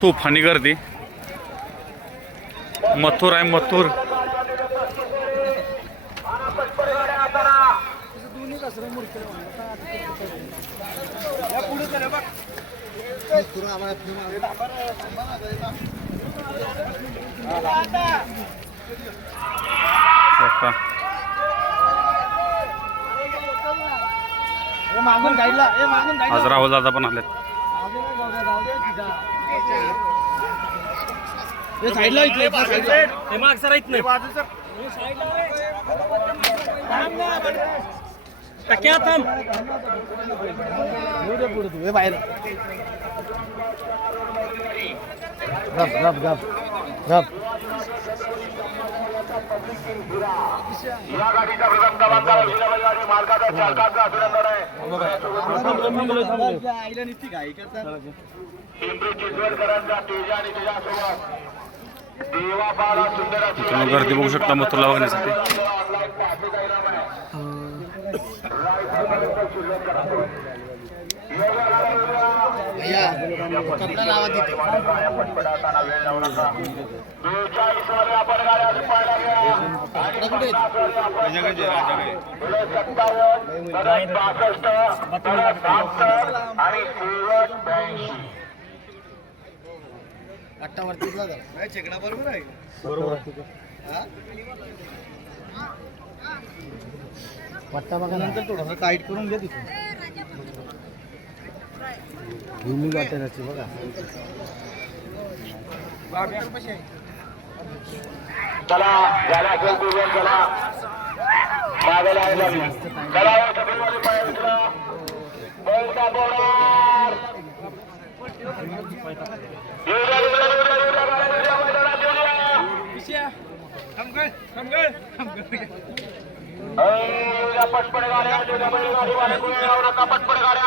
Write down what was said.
तुफानी गर्दी मथुर आहे मथुर आज राहुल दादा पण आलेत. साईडला इथले हे माग सर इथले टक्या थांब पुढे तू हे बाहेर गप गप गप गप या गाडीचा प्रथम क्रमांक विजयवाडी मार्गाचा चालकाचा अभिनंदन आहे. आईला निघती घाई करतात पिंपरी चिंचवडकरांचा तेजा आणि त्याच्यासोबत देवा बाळा सुंदर अशी मित्रांनो गर्दी बघू शकता मथुरला बघण्यासाठी. कपडा लावा तिथे पटपटाताना वेळ लावू नका. 42 मध्ये आपण गाड्या पाहायला घ्या आणि 50 मध्ये आपण 57 आणि 82 अट्टावरतीला जा चेकडा बरोबर आहे बरोबर पट्टा बघा नंतर थोडंसं टाईट करून घ्या तिथून भूमी वाटेलाची बघा चला याला असेल पूर्ण चला मागे लावला चला या सगळीमध्ये पाय उचला बैलचा बोर्डर पटपट गाड्या पटपट गाड्या